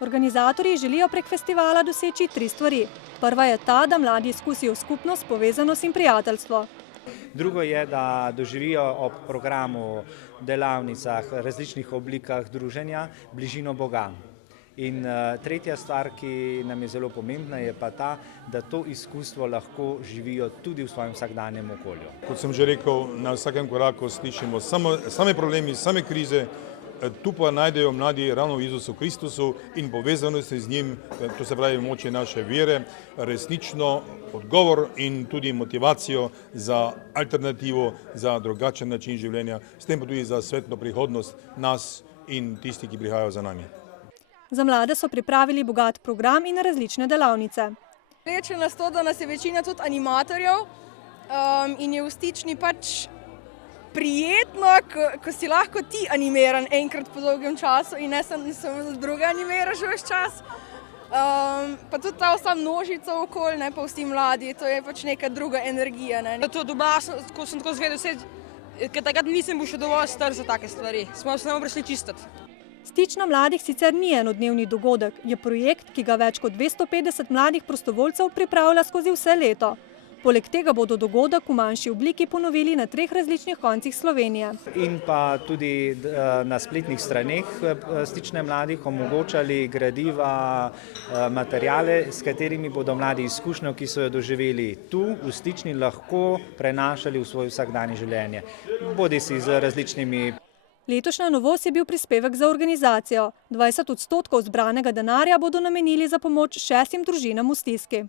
Organizatorji želijo prek festivala doseči 3 stvari. Prva je ta, da mladi izkusijo skupnost, povezanost in prijateljstvo. Drugo je, da doživijo ob programu, delavnicah, različnih oblikah druženja bližino Boga. In tretja stvar, ki nam je zelo pomembna, je pa ta, da to izkustvo lahko živijo tudi v svojem vsakdanjem okolju. Kot sem že rekel, na vsakem koraku slišimo same problemi, same krize, tu pa najdejo mladi ravno v Jezusu Kristusu in povezanosti z njim, to se pravi moče naše vere, resnično odgovor in tudi motivacijo za alternativo, za drugačen način življenja, s tem pa tudi za svetlo prihodnost nas in tisti, ki prihajajo za nami. Za mlade so pripravili bogat program in različne delavnice. Reče nas to, da nas je večina tudi animatorjev in je v Stični pač prijetno, ko si lahko ti animiran enkrat po dolgem času in ne samo druge animiraš ves čas. Pa tudi ta vsa množica okoli, pa vsi mladi, to je pač neka druga energija. To doma, ko sem tako zvedel, ker takrat nisem bil še dovolj star za take stvari. Smo se samo prišli čistiti. Stična mladih sicer ni enodnevni dogodek, je projekt, ki ga več kot 250 mladih prostovoljcev pripravlja skozi vse leto. Poleg tega bodo dogodek v manjši obliki ponovili na 3 različnih koncih Slovenije. In pa tudi na spletnih straneh Stične mladih omogočali gradiva, materijale, s katerimi bodo mladi izkušnjo, ki so jo doživeli tu v Stični, lahko prenašali v svoje vsakdanje življenje. Bodisi z različnimi. Letošnja novost je bil prispevek za organizacijo. 20% zbranega denarja bodo namenili za pomoč 6 družinam v stiski.